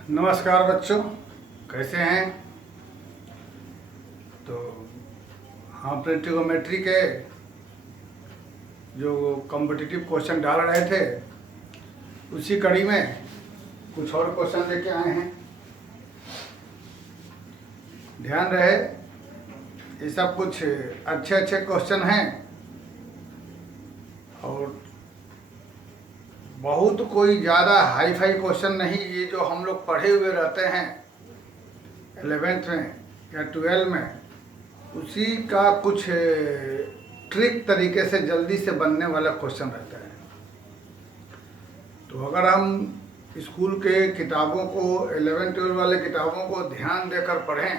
नमस्कार बच्चों, कैसे हैं? तो हम अपने ट्रिगोमेट्री के जो कॉम्पिटिटिव क्वेश्चन डाल रहे थे उसी कड़ी में कुछ और क्वेश्चन लेके आए हैं। ध्यान रहे, ये सब कुछ अच्छे अच्छे क्वेश्चन हैं और बहुत कोई ज़्यादा हाई फाई क्वेश्चन नहीं। ये जो हम लोग पढ़े हुए रहते हैं 11th में या 12 में, उसी का कुछ ट्रिक तरीके से जल्दी से बनने वाला क्वेश्चन रहता है। तो अगर हम स्कूल के किताबों को 11-12 वाले किताबों को ध्यान देकर पढ़ें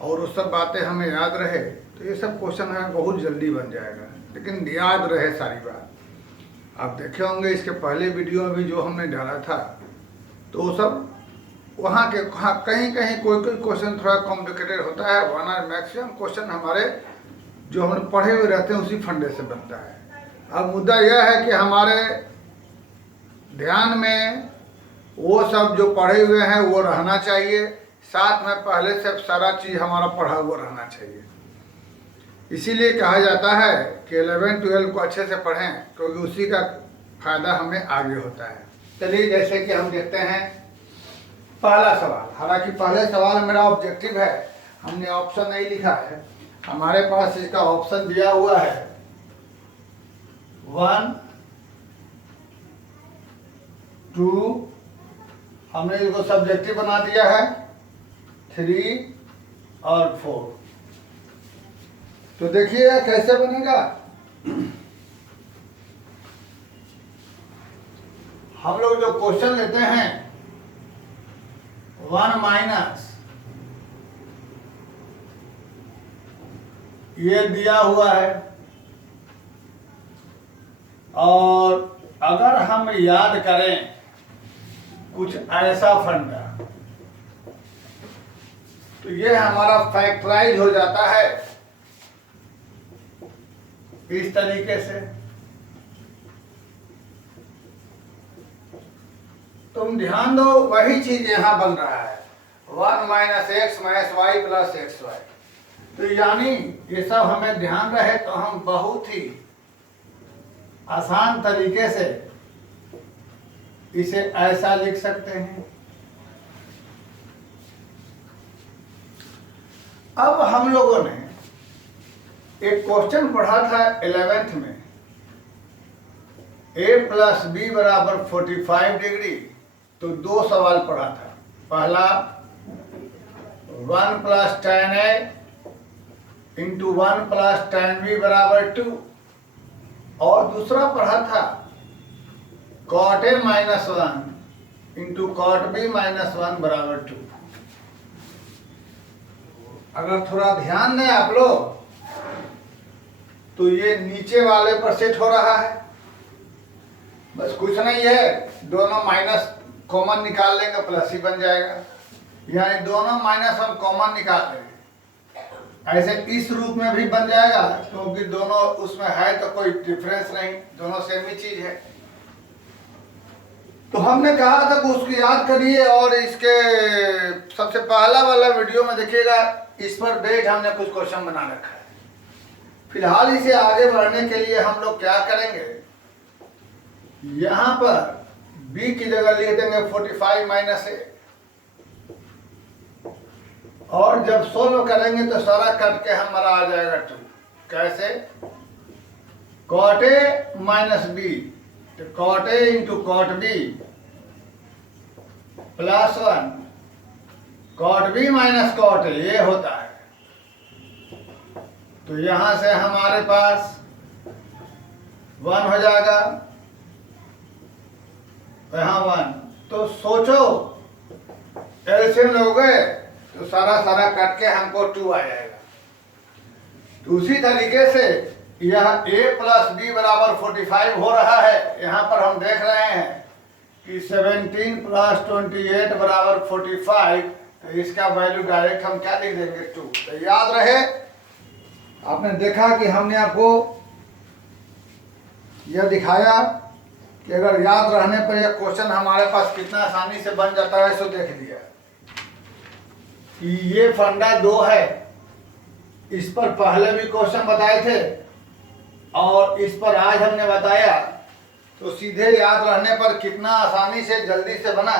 और वो सब बातें हमें याद रहे तो ये सब क्वेश्चन हमें बहुत जल्दी बन जाएगा। लेकिन याद रहे सारी बात। आप देखे होंगे इसके पहले वीडियो में भी जो हमने डाला था, तो वो सब वहाँ के कहीं कहीं कोई कोई क्वेश्चन थोड़ा कॉम्प्लिकेटेड होता है, वरना मैक्सिमम क्वेश्चन हमारे जो हमने पढ़े हुए रहते हैं उसी फंडे से बनता है। अब मुद्दा यह है कि हमारे ध्यान में वो सब जो पढ़े हुए हैं वो रहना चाहिए, साथ में पहले से सारा चीज़ हमारा पढ़ा हुआ रहना चाहिए। इसीलिए कहा जाता है कि 11-12 को अच्छे से पढ़ें, क्योंकि उसी का फायदा हमें आगे होता है। चलिए, जैसे कि हम देखते हैं पहला सवाल। हालांकि पहले सवाल मेरा ऑब्जेक्टिव है, हमने ऑप्शन नहीं लिखा है। हमारे पास इसका ऑप्शन दिया हुआ है 1, 2, हमने इसको सब्जेक्टिव बना दिया है 3 और 4। तो देखिए कैसे बनेगा। हम लोग जो क्वेश्चन लेते हैं 1 माइनस ये दिया हुआ है, और अगर हम याद करें कुछ ऐसा फंडा तो ये हमारा फैक्टराइज हो जाता है इस तरीके से। तुम ध्यान दो, वही चीज यहां बन रहा है 1 minus x minus y plus x y. तो यानी ये सब हमें ध्यान रहे तो हम बहुत ही आसान तरीके से इसे ऐसा लिख सकते हैं। अब हम लोगों ने एक क्वेश्चन पढ़ा था 11th में, a प्लस बी बराबर 45 डिग्री। तो दो सवाल पढ़ा था। पहला 1 plus tan a into 1 plus tan b बराबर 2, और दूसरा पढ़ा था cot a minus 1 into cot b minus 1 बराबर 2। अगर थोड़ा ध्यान दें आप लोग तो ये नीचे वाले पर सेट हो रहा है। बस कुछ नहीं है, दोनों माइनस कॉमन निकाल लेंगे, प्लस ही बन जाएगा। यानी दोनों माइनस हम कॉमन निकाल लेंगे, ऐसे इस रूप में भी बन जाएगा, क्योंकि दोनों उसमें है तो कोई डिफरेंस नहीं, दोनों सेम ही चीज है। तो हमने कहा था कि उसको याद करिए, और इसके सबसे पहला वाला वीडियो में देखिएगा, इस पर बेस्ड हमने कुछ क्वेश्चन बना रखा है। फिलहाल इसे आगे बढ़ने के लिए हम लोग क्या करेंगे, यहां पर b की जगह लिख देंगे 45 माइनस a, और जब सोल्व करेंगे तो सारा कट के हमारा आ जाएगा 2। कैसे? cot a माइनस बी, तो cot a into cot b plus 1 cot b minus cot a, ये होता है। तो यहां से हमारे पास 1 हो जाएगा, यहां 1। तो सोचो एलसीएम लोगे तो सारा कट के हमको 2 आ जाएगा। तो उसी तरीके से यह a प्लस बी बराबर 45 हो रहा है। यहाँ पर हम देख रहे हैं कि 17 प्लस 28 बराबर 45, तो इसका वैल्यू डायरेक्ट हम क्या लिख देंगे 2। तो याद रहे, आपने देखा कि हमने आपको यह दिखाया कि अगर याद रहने पर यह क्वेश्चन हमारे पास कितना आसानी से बन जाता है, सो देख लिया कि ये फंडा 2 है, इस पर पहले भी क्वेश्चन बताए थे और इस पर आज हमने बताया, तो सीधे याद रहने पर कितना आसानी से जल्दी से बना।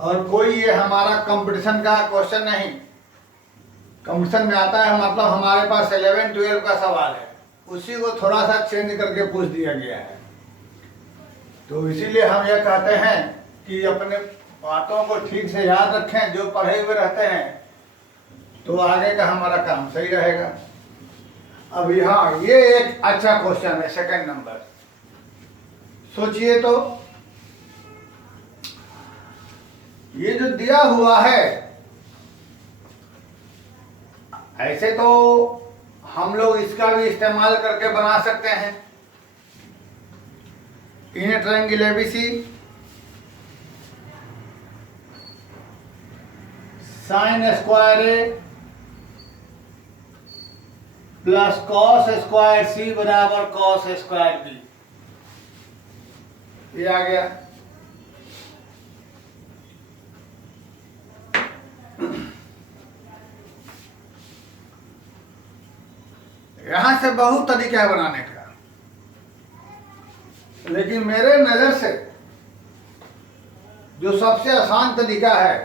और कोई ये हमारा कंपटीशन का क्वेश्चन नहीं, कंपटीशन में आता है मतलब हमारे पास 11-12 का सवाल है, उसी को थोड़ा सा चेंज करके पूछ दिया गया है। तो इसीलिए हम ये कहते हैं कि अपने बातों को ठीक से याद रखें, जो पढ़े हुए रहते हैं तो आगे का हमारा काम सही रहेगा। अब यहाँ ये एक अच्छा क्वेश्चन है, सेकंड नंबर। सोचिए तो ये जो दिया हुआ है, ऐसे तो हम लोग इसका भी इस्तेमाल करके बना सकते हैं। In a triangle ABC sine square A plus cos square C बराबर कॉस स्क्वायर बी, ये आ गया। यहां से बहुत तरीका है बनाने का, लेकिन मेरे नजर से जो सबसे आसान तरीका है,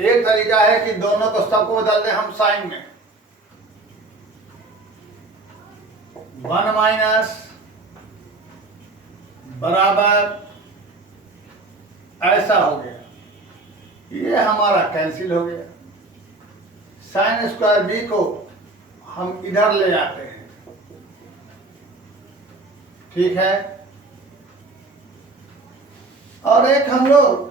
एक तरीका है कि दोनों को सबको बदल दें हम साइन में। 1 माइनस बराबर ऐसा हो गया, ये हमारा कैंसिल हो गया। साइन स्क्वायर बी को हम इधर ले जाते हैं, ठीक है। और एक हम लोग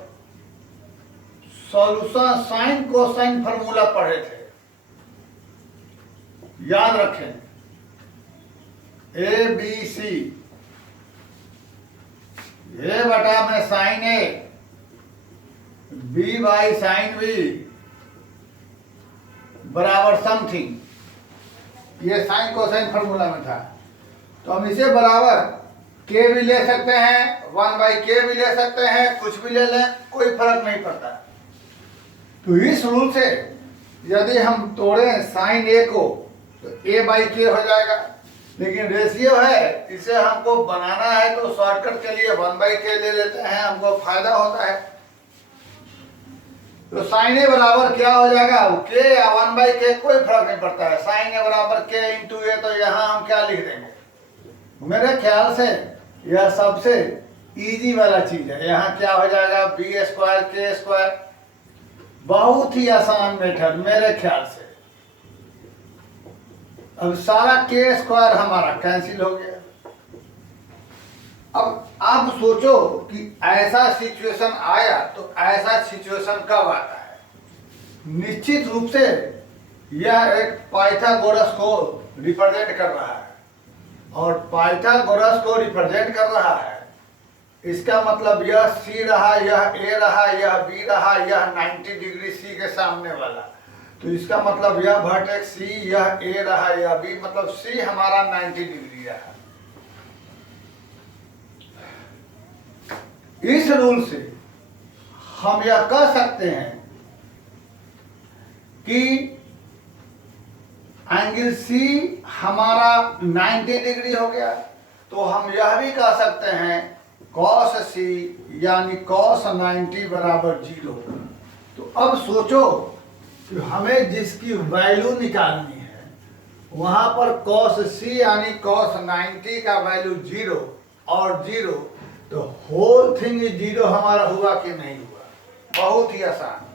सॉल्यूशन साइन कोसाइन फार्मूला पढ़े थे, याद रखें। ए बी सी, ए बटा में sine A, B by sine B बराबर समथिंग, ये साइन कोसाइन फार्मूला में था। तो हम इसे बराबर के भी ले सकते हैं, 1/k भी ले सकते हैं, कुछ भी ले लें, कोई फर्क नहीं पड़ता। तो इस रूल से यदि हम तोड़ें साइन ए को तो a/k हो जाएगा, लेकिन रेशियो है, इसे हमको बनाना है तो शॉर्टकट के लिए 1/k ले लेते हैं, हमको फायदा होता है। तो साइन ए बराबर क्या हो जाएगा, k या 1/k कोई फर्क नहीं पड़ता है। साइन ए बराबर k इंटू ए, तो यहाँ हम क्या लिख देंगे, मेरे ख्याल से यह सबसे इजी वाला चीज है। यहाँ क्या हो जाएगा, बी स्क्वायर के स्क्वायर, बहुत ही आसान मेथड मेरे ख्याल से। अब सारा के स्क्वायर हमारा कैंसिल हो गया। अब आप सोचो कि ऐसा सिचुएशन आया तो ऐसा सिचुएशन कब आता है। निश्चित रूप से यह एक पाइथागोरस को रिप्रेजेंट कर रहा है, और पाइथागोरस को रिप्रेजेंट कर रहा है, इसका मतलब यह सी रहा, यह ए रहा, यह बी रहा, यह 90 डिग्री सी के सामने वाला। तो इसका मतलब यह वर्टेक्स सी, यह ए रहा, यह बी, मतलब सी हमारा 90 डिग्री रहा। इस रूल से हम यह कह सकते हैं कि एंगल सी हमारा 90 डिग्री हो गया। तो हम यह भी कह सकते हैं कॉस सी यानी कॉस 90 बराबर 0। तो अब सोचो कि हमें जिसकी वैल्यू निकालनी है, वहां पर कॉस सी यानी कॉस 90 का वैल्यू 0 और 0, तो होल थिंग 0 हमारा हुआ कि नहीं हुआ। बहुत ही आसान,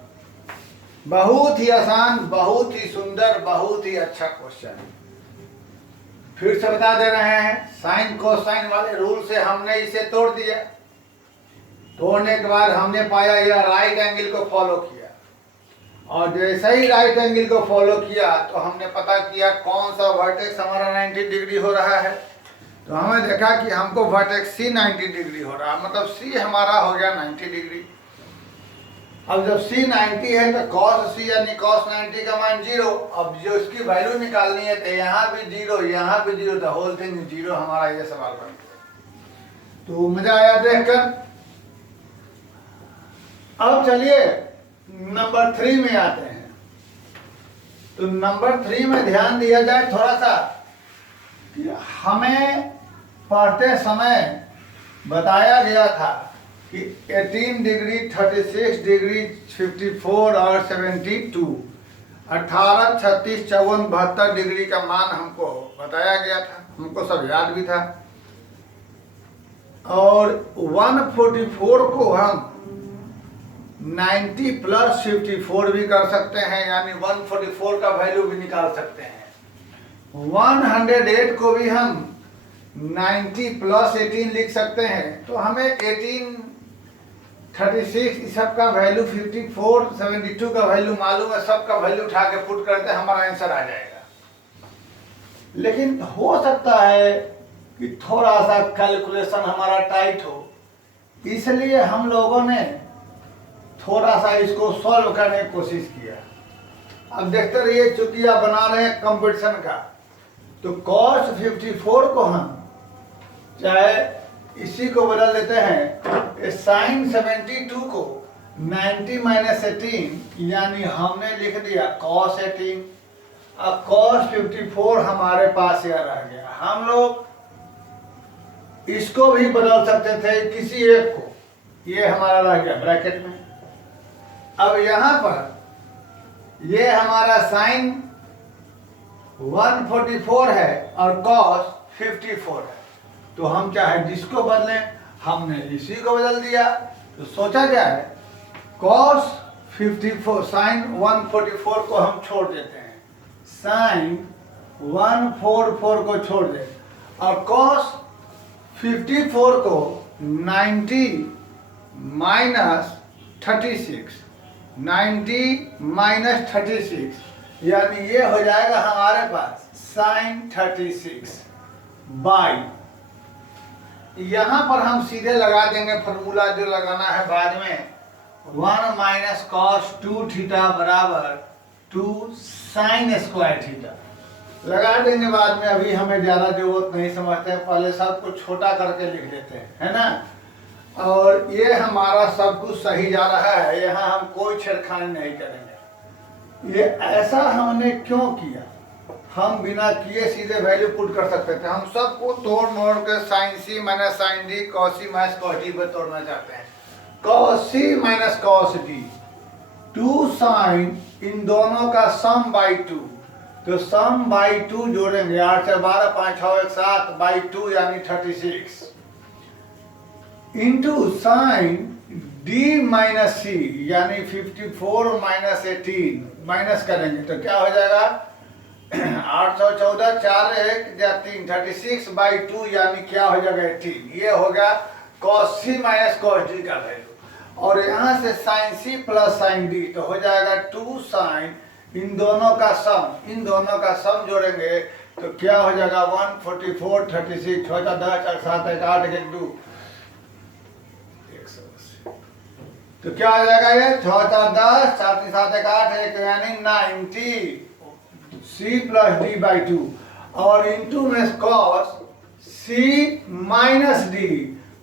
बहुत ही आसान, बहुत ही सुंदर, बहुत ही अच्छा क्वेश्चन। फिर से बता दे रहे हैं, साइन कोसाइन वाले रूल से हमने इसे तोड़ दिया। तोड़ने के बाद हमने पाया यह राइट एंगल को फॉलो किया, और जैसे ही राइट एंगल को फॉलो किया तो हमने पता किया कौन सा वर्टेक्स हमारा 90 डिग्री हो रहा है। तो हमें देखा कि हमको वर्टेक्स सी 90 डिग्री हो रहा है, मतलब सी हमारा हो गया 90 डिग्री। अब जब सी 90 है तो कॉस सी यानी कॉस 90 का मान 0। अब जो इसकी वैल्यू निकालनी है तो यहाँ भी 0, यहाँ भी 0, तो होल थिंग 0 हमारा ये सवाल बन गया। तो मजा आया देखकर। अब चलिए नंबर 3 में आते हैं। तो नंबर 3 में ध्यान दिया जाए थोड़ा सा कि हमें पढ़ते समय बताया गया था कि 18 डिग्री, 36 डिग्री, 54 और 72, 18, 36, 54, 72 डिग्री का मान हमको बताया गया था, हमको सब याद भी था। और 144 को हम 90 प्लस 54 भी कर सकते हैं, यानी 144 का वैल्यू भी निकाल सकते हैं। 108 को भी हम 90 प्लस 18 लिख सकते हैं। तो हमें 18, 36 इस सब का वैल्यू, 54, 72 का वैल्यू मालूम है, सबका वैल्यू उठा के पुट करते हैं, हमारा आंसर आ जाएगा। लेकिन हो सकता है कि थोड़ा सा कैलकुलेशन हमारा टाइट हो, इसलिए हम लोगों ने थोड़ा सा इसको सॉल्व करने की कोशिश किया। अब देखते रहिए, चुटिया बना रहे हैं कंपटीशन का। तो cos 54 को हम चाहे इसी को बदल देते हैं, sin 72 को 90 माइनस 18, यानी हमने लिख दिया cos 18। अब cos 54 हमारे पास यह रह गया। हम लोग इसको भी बदल सकते थे, किसी एक को, ये हमारा रह गया ब्रैकेट में। अब यहां पर ये हमारा साइन 144 है और cos 54 है, तो हम चाहे जिसको बदलें, हमने इसी को बदल दिया। तो सोचा जाए cos 54, साइन 144 को हम छोड़ देते हैं, साइन 144 को छोड़ दें और cos 54 को 90 माइनस 36, 90 माइनस 36, यानी ये हो जाएगा हमारे पास साइन 36 बाई, यहां पर हम सीधे लगा देंगे फॉर्मूला जो लगाना है बाद में, 1 माइनस कॉस 2 थीटा बराबर 2 साइन स्क्वायर थीटा लगा देंगे बाद में। अभी हमें ज्यादा जरूरत नहीं समझते हैं, पहले सब कुछ छोटा करके लिख देते हैं, है ना। और ये हमारा सब कुछ सही जा रहा है, यहाँ हम कोई छेड़खानी नहीं करेंगे। ये ऐसा हमने क्यों किया? हम बिना किए सीधे वैल्यू पुट कर सकते थे। हम सबको तोड़ मोड़ के साइन सी माइनस साइन डी, कॉस सी माइनस कॉस डी पे तोड़ना चाहते हैं। कॉस सी माइनस कॉस डी, 2 साइन, इन दोनों का सम बाई 2, तो सम बाई 2 जोड़ेंगे, 8 से 12, 5 6 1 7 बाई 2 यानी 36, इंटू साइन डी माइनस सी यानी 54 माइनस 18 माइनस करेंगे तो क्या हो जाएगा 814, 4 1 या 3, 36 बाई 2 यानी क्या हो जाएगा 18। ये हो गया cos c minus cos d का वैल्यू। और यहाँ से sin c plus sin d तो हो जाएगा 2 साइन, इन दोनों का सम, इन दोनों का सम जोड़ेंगे तो क्या हो जाएगा 144, 36, 6 10 4 7 1 8 1 2, तो क्या हो जाएगा ये 6 4 10 4 3 7 1 8 1 यानी 90 c प्लस डी बाई 2 और इंटू में cos c minus D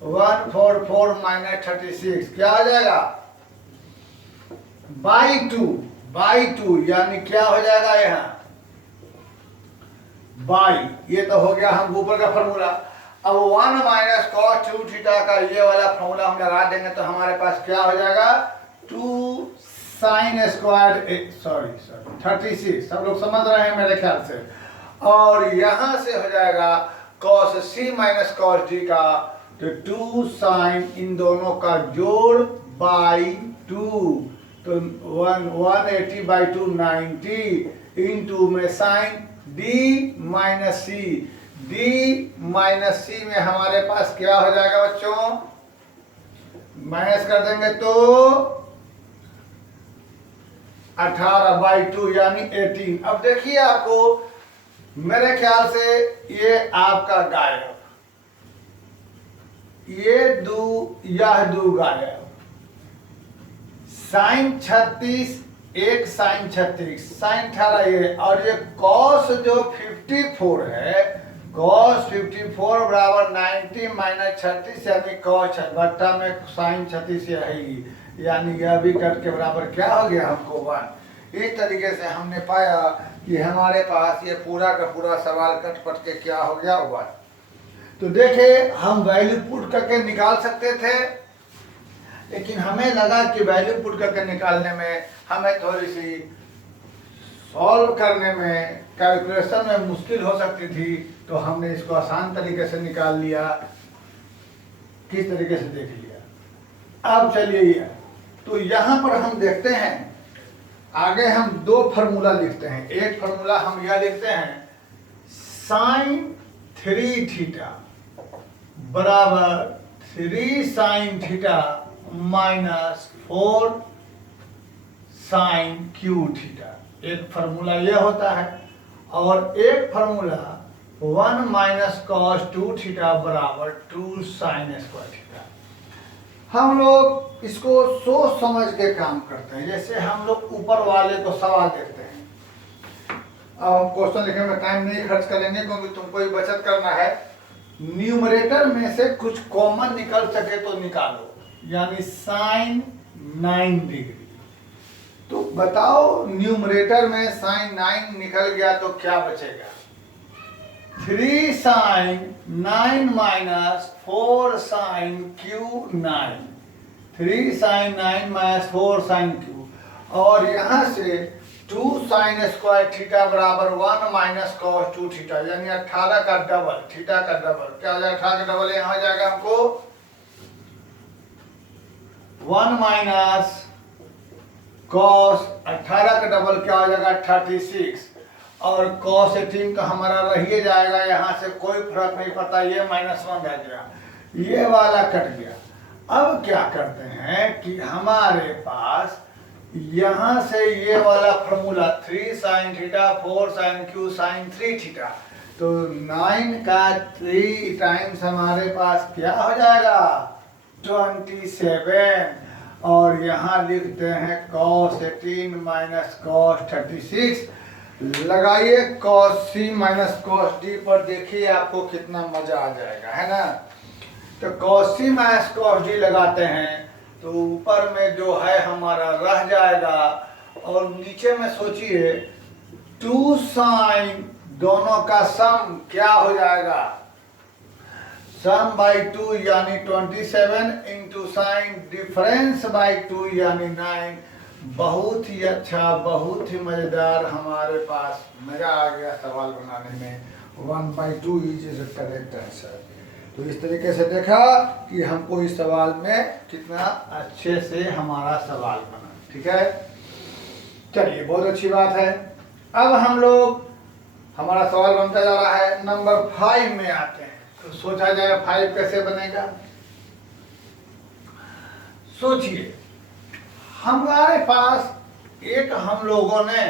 144 minus 36 क्या हो जाएगा बाई 2 यानी क्या हो जाएगा यहाँ बाई, ये तो हो गया हम ऊपर का फॉर्मूला। अब 1 माइनस कॉस 2 थीटा का ये वाला फॉर्मूला हम लगा देंगे तो हमारे पास क्या हो जाएगा 2 साइन स्क्वायर, सॉरी 36, सब लोग समझ रहे हैं मेरे ख्याल से। और यहां से हो जाएगा cos c minus cos d का तो 2 साइन, इन दोनों का जोड़ बाई 2 तो 180 बाई 2 90 इंटू में साइन d माइनस सी, d माइनस सी में हमारे पास क्या हो जाएगा बच्चों, माइनस कर देंगे तो 18 बाई 2 यानी 18। अब देखिए आपको मेरे ख्याल से ये आपका गायब, ये यह 2 गायब, साइन 36 एक साइन 36 साइन 18 ये, और ये कॉस जो 54 है cos 54 बराबर 90 माइनस 36 यानी cos भट्टा में साइन 36 आएगी, यानी यह भी कट के बराबर क्या हो गया हमको 1। इस तरीके से हमने पाया कि हमारे पास ये पूरा का पूरा सवाल कट पट के क्या हो गया 1। तो देखे हम वैल्यू पुट करके निकाल सकते थे, लेकिन हमें लगा कि वैल्यू पुट करके निकालने में हमें थोड़ी सी सॉल्व करने में कैलकुलेशन में मुश्किल हो सकती थी, तो हमने इसको आसान तरीके से निकाल लिया। किस तरीके से देख लिया। अब चलिए तो यहाँ पर हम देखते हैं, आगे हम दो फार्मूला लिखते हैं। एक फार्मूला हम यह लिखते हैं साइन 3 थीटा बराबर 3 sine theta minus 4 sine cube theta, एक फार्मूला यह होता है। और एक फार्मूला 1 माइनस कॉस 2 थीटा बराबर 2 साइन स्क्वायर थीटा। हम लोग इसको सोच समझ के काम करते हैं, जैसे हम लोग ऊपर वाले को सवाल देखते हैं। अब हम क्वेश्चन लिखने में टाइम नहीं खर्च करेंगे क्योंकि तुमको ही बचत करना है। न्यूमरेटर में से कुछ कॉमन निकल सके तो निकालो, यानी साइन 9 डिग्री। तो बताओ न्यूमरेटर में साइन 9 निकल गया तो क्या बचेगा? 3 sine 9 minus 4 sine cube 9, 3 sine 9 minus 4 sine cube, और यहाँ से 2 साइन स्क्वायर थीटा बराबर 1 माइनस कॉस 2 थीटा, यानी 18 का डबल, थीटा का डबल क्या हो जाएगा? 18 का डबल यहाँ हो जाएगा हमको 1 माइनस कॉस 18 का डबल क्या हो जाएगा? 36, और कॉस 18 का हमारा रहिए जाएगा, यहाँ से कोई फर्क नहीं पड़ता, ये -1 रह गया, ये वाला कट गया। अब क्या करते हैं कि हमारे पास यहाँ से ये वाला formula 3 sine theta 4 sine cube sine 3 theta, तो 9 का 3 टाइम्स हमारे पास क्या हो जाएगा? 27, और यहाँ लिखते हैं cos 18 माइनस cos 36। लगाइए cos c minus cos d पर, देखिए आपको कितना मजा आ जाएगा, है ना। तो cos c minus cos d लगाते हैं तो ऊपर में जो है हमारा रह जाएगा, और नीचे में सोचिए 2 साइन दोनों का सम क्या हो जाएगा? सम बाई 2 यानी 27 इंटू साइन डिफरेंस बाई 2 यानी 9। बहुत ही अच्छा, बहुत ही मज़ेदार, हमारे पास मज़ा आ गया सवाल बनाने में। 1/2 इज द करेक्ट आंसर। तो इस तरीके से देखा कि हमको इस सवाल में कितना अच्छे से हमारा सवाल बना। ठीक है, चलिए बहुत अच्छी बात है। अब हम लोग, हमारा सवाल बनता जा रहा है, नंबर 5 में आते हैं। तो सोचा जाए 5 कैसे बनेगा। सोचिए हमारे पास एक हम लोगों ने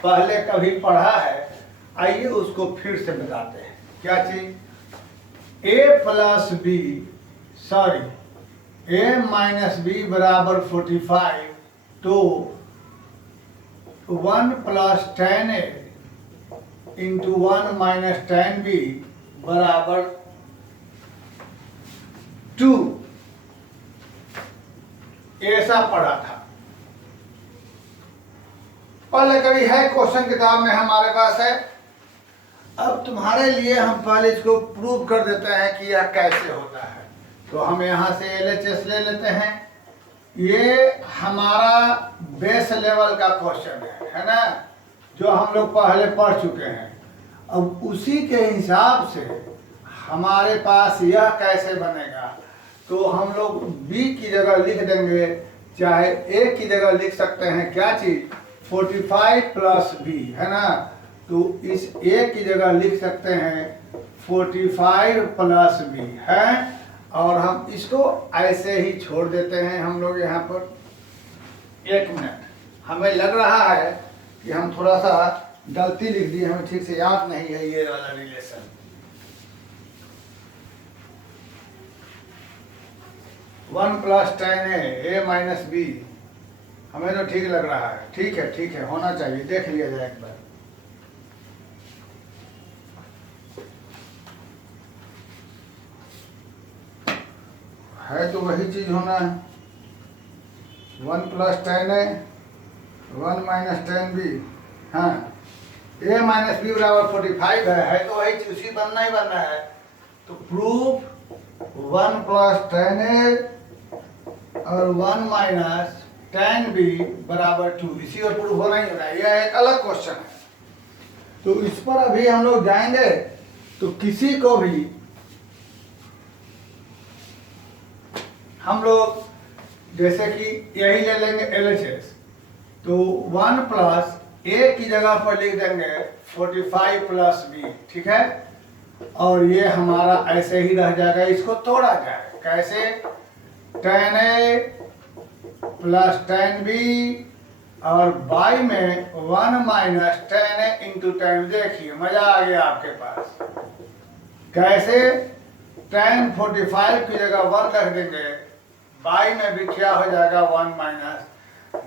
पहले कभी पढ़ा है, आइए उसको फिर से बताते हैं। क्या चीज? a plus B, sorry a minus B बराबर 45, तो 1 plus 10a into 1 minus 10b बराबर 2, ऐसा पढ़ा था पहले कभी, है क्वेश्चन किताब में हमारे पास है। अब तुम्हारे लिए हम पहले इसको प्रूव कर देते हैं कि यह कैसे होता है। तो हम यहाँ से LHS ले लेते हैं। ये हमारा बेस लेवल का क्वेश्चन है ना, जो हम लोग पहले पढ़ चुके हैं। अब उसी के हिसाब से हमारे पास यह कैसे बनेगा, तो हम लोग b की जगह लिख देंगे, चाहे a की जगह लिख सकते हैं क्या चीज? 45 प्लस b, है ना। तो इस a की जगह लिख सकते हैं 45 प्लस b, है। और हम इसको ऐसे ही छोड़ देते हैं हम लोग यहाँ पर। 1 मिनट, हमें लग रहा है कि हम थोड़ा सा गलती लिख दिए, हमें ठीक से याद नहीं है ये वाला relation. 1 plus 10a minus b, हमें तो ठीक लग रहा है। ठीक है, होना चाहिए, देख लिया जाए एक बार। है तो वही चीज होना है, 1 प्लस टेन ए 1 माइनस टेन बी। हाँ, ए माइनस बी बराबर 45 है तो वही चीज, उसी बनना ही बनना है। तो प्रूफ 1 प्लस टेन ए और 1 माइनस टेन बी बराबर 2, इसी और प्रूफ होना ही होना है। यह एक अलग क्वेश्चन है, तो इस पर अभी हम लोग जाएंगे। तो किसी को भी हम लोग जैसे कि यही ले लेंगे LHS, तो 1 प्लस ए की जगह पर लिख देंगे 45 प्लस बी, ठीक है। और ये हमारा ऐसे ही रह जाएगा, इसको तोड़ा जाए कैसे, टेन ए प्लस टेन बी और बाई में 1 माइनस टेन ए इंटू टेन। देखिए मजा आ गया आपके पास। कैसे, टेन 45 की जगह 1 रख देंगे, बाई में भी क्या हो जाएगा 1 माइनस।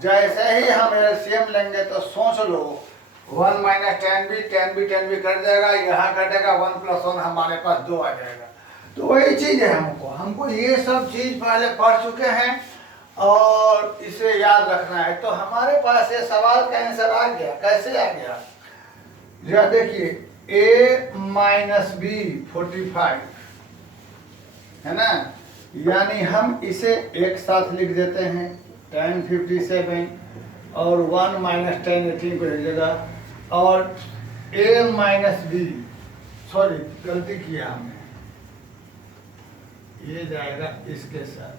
जैसे ही हम एलसीएम लेंगे तो सोच लो 1 माइनस टेन बी कट जाएगा, यहाँ कटेगा 1 प्लस 1, हमारे पास 2 आ जाएगा। तो वही चीज है, हमको ये सब चीज पहले पढ़ चुके हैं और इसे याद रखना है। तो हमारे पास ये सवाल का आंसर आ गया। कैसे आ गया, जरा देखिए, a माइनस बी 45 है ना, यानी हम इसे एक साथ लिख देते हैं, tan 57 और 1 माइनस tan 18 को एक जगह, और a माइनस बी, सॉरी गलती किया हमने, ये जाएगा इसके साथ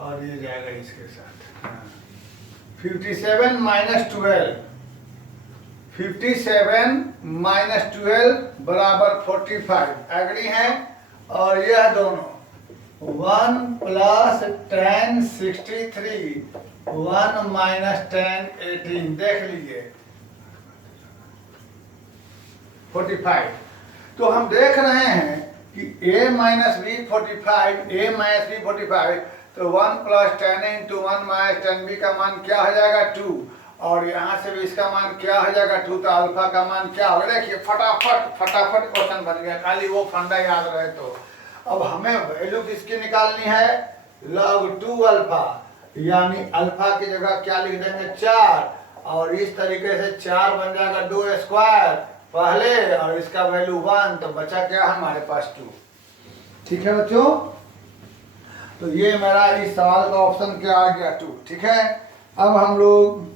और ये जाएगा इसके साथ। 57 माइनस 12, 57 माइनस 12 बराबर 45, एग्री हैं। और यह दोनों 1 प्लस tan 63 1 माइनस tan 18, देख लीजिए 45। तो हम देख रहे हैं कि a माइनस बी 45, तो 1 plus ten into 1 minus ten B का मान क्या हो जाएगा 2, और यहाँ से भी इसका मान क्या हो जाएगा 2, तो अल्फा का मान क्या होगा। देखिए फटाफट क्वेश्चन बन गया, खाली वो फंडा याद रहे तो। अब हमें वैल्यू किसकी निकालनी है, log 2 अल्फा, यानी अल्फा की जगह क्या लिख देंगे 4, और इस तरीके से 4 बन जाएगा 2 स्क्वायर पहले, और इसका वैल्यू 1, तो बचा क्या हमारे पास 2। ठीक है बच्चों, तो ये मेरा इस सवाल का ऑप्शन क्या आ गया 2, ठीक है। अब हम लोग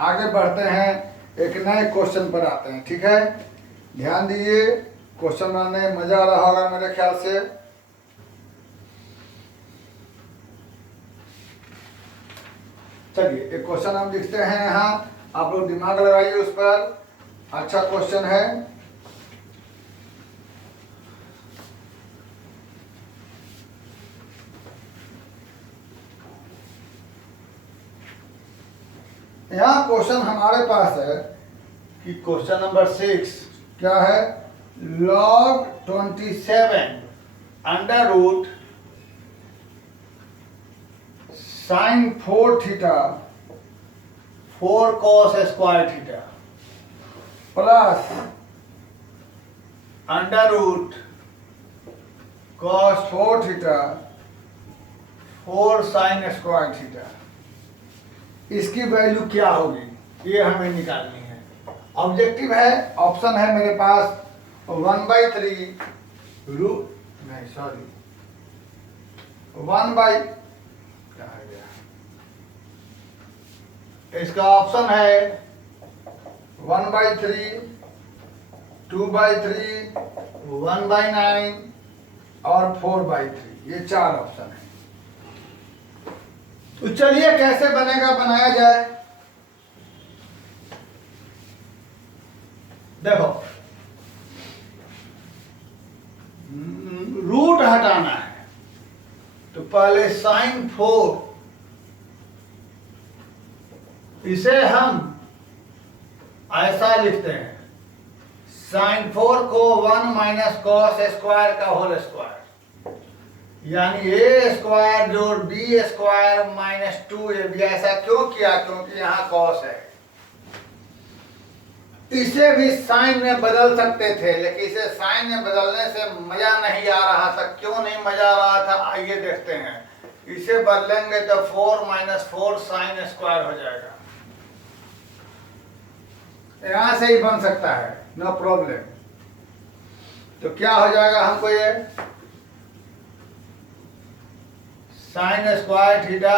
आगे बढ़ते हैं, एक नए क्वेश्चन पर आते हैं, ठीक है। ध्यान दीजिए, क्वेश्चन बनाने में मजा आ रहा होगा मेरे ख्याल से। चलिए एक क्वेश्चन हम लिखते हैं यहाँ, आप लोग दिमाग लगाइए उस पर। अच्छा क्वेश्चन है, यहाँ क्वेश्चन हमारे पास है कि क्वेश्चन नंबर 6 क्या है, log 27 under root sine 4 theta 4 cos square theta plus under root cos 4 theta 4 sine square theta, इसकी वैल्यू क्या होगी ये हमें निकालनी है। ऑब्जेक्टिव है, ऑप्शन है मेरे पास 1/3 रूट, नहीं सॉरी 1 बाई, कहाँ गया, इसका ऑप्शन है 1/3, 2/3, 1/9 और 4/3, ये 4 ऑप्शन है। तो चलिए कैसे बनेगा, बनाया जाए। देखो रूट हटाना है, तो पहले साइन 4, इसे हम ऐसा लिखते हैं, साइन 4 को 1 माइनस कॉस स्क्वायर का होल स्क्वायर, यानी ए स्क्वायर जोड़ बी स्क्वायर माइनस 2ab। ऐसा क्यों किया, क्योंकि यहाँ कॉस है। इसे भी साइन में बदल सकते थे, लेकिन इसे साइन में बदलने से मजा नहीं आ रहा था। क्यों नहीं मजा आ रहा था, आइए देखते हैं। इसे बदलेंगे तो 4 - 4 साइन स्क्वायर हो जाएगा। यहां से ही बन सकता है, नो प्रॉब्लम। तो क्या हो जाएगा हमको, ये साइन स्क्वायर थीटा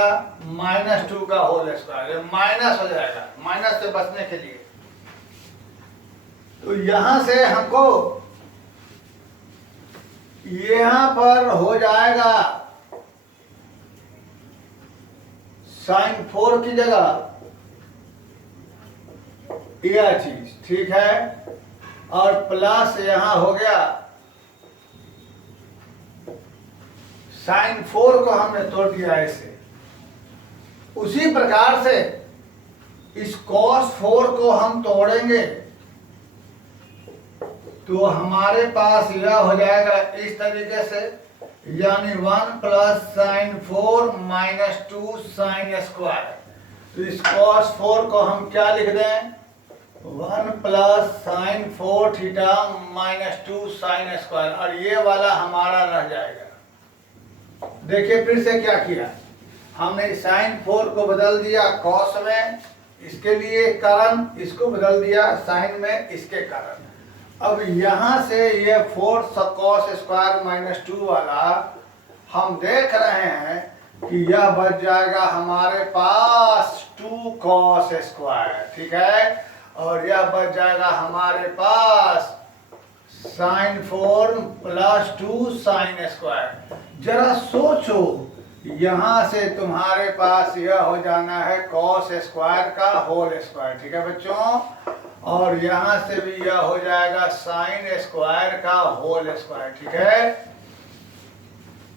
-2 का होल स्क्वायर, माइनस हो जाएगा, माइनस से बचने के लिए। तो यहां से हमको यहां पर हो जाएगा साइन 4 की जगह यह चीज, ठीक है। और प्लस यहां हो गया साइन 4 को हमने तोड़ दिया ऐसे। उसी प्रकार से इस cos 4 को हम तोड़ेंगे तो हमारे पास यह हो जाएगा इस तरीके से, यानी 1 + साइन 4 - 2 साइन स्क्वायर। तो इस cos 4 को हम क्या लिख दें, 1 + साइन 4 थीटा -2 साइन स्क्वायर, और ये वाला हमारा रह जाएगा। देखिए फिर से क्या किया हमने, साइन 4 को बदल दिया cos में, इसके लिए कारण, इसको बदल दिया साइन में, इसके कारण। अब यहां से ये 4 cos स्क्वायर -2 वाला हम देख रहे हैं कि यह बच जाएगा हमारे पास 2 cos स्क्वायर, ठीक है। और यह बच जाएगा हमारे पास साइन 4 + 2 साइन स्क्वायर। जरा सोचो, यहां से तुम्हारे पास यह हो जाना है cos स्क्वायर का होल स्क्वायर, ठीक है बच्चों। और यहां से भी यह हो जाएगा साइन स्क्वायर का होल स्क्वायर, ठीक है।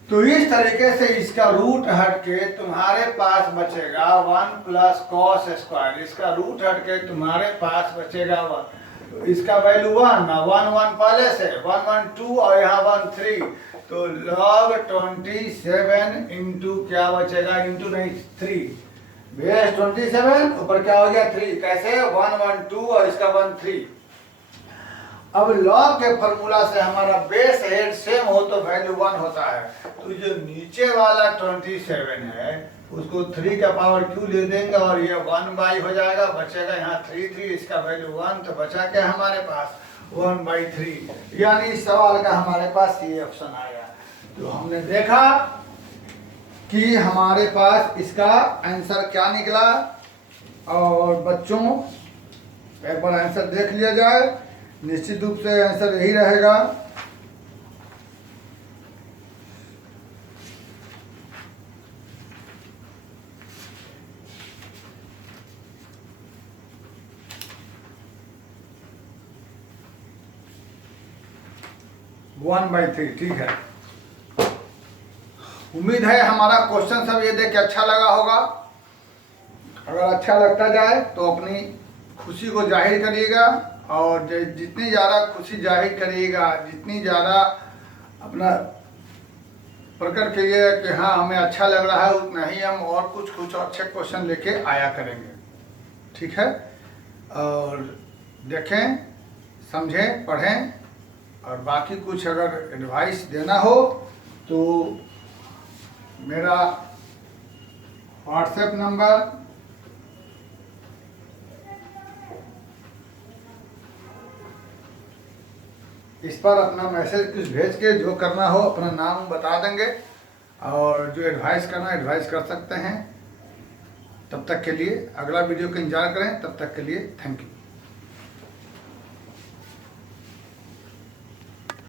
तो इस तरीके से इसका रूट हट के तुम्हारे पास बचेगा 1 + cos स्क्वायर। इसका रूट हट के तुम्हारे पास बचेगा 1, तो इसका वैल्यू 1 1 1 पहले से 1 1 2 और यहाँ 1 3, तो log 27 इंटू क्या बचेगा, इंटू नहीं 3 बेस 27 ऊपर क्या हो गया 3, कैसे 1 1 2 और इसका 1 3। अब लॉग के फॉर्मूला से हमारा बेस हेड सेम हो तो वैल्यू 1 होता है। तो जो नीचे वाला 27 है उसको 3 का पावर क्यू ले देंगे और ये 1/, हो जाएगा, बचेगा यहाँ 3 3, इसका वैल्यू 1, तो बचा क्या हमारे पास 1/3। यानी इस सवाल का हमारे पास ये ऑप्शन आया। तो हमने देखा कि हमारे पास इसका आंसर क्या निकला। और बच्चों एक बार आंसर देख लिया जाए, निश्चित रूप से आंसर यही रहेगा। वन बाई थ्री, ठीक है। उम्मीद है हमारा क्वेश्चन सब ये देख के अच्छा लगा होगा। अगर अच्छा लगता जाए तो अपनी खुशी को जाहिर करिएगा, और जितनी ज़्यादा खुशी जाहिर करिएगा, जितनी ज़्यादा अपना प्रकट करिएगा कि हाँ हमें अच्छा लग रहा है, उतना ही हम और कुछ अच्छे क्वेश्चन लेके आया करेंगे, ठीक है। और देखें, समझें, पढ़ें, और बाकी कुछ अगर एडवाइस देना हो तो मेरा व्हाट्सएप नंबर इस पर अपना मैसेज कुछ भेज के जो करना हो अपना नाम बता देंगे, और जो एडवाइस करना एडवाइस कर सकते हैं। तब तक के लिए अगला वीडियो का इंतजार करें, तब तक के लिए थैंक यू।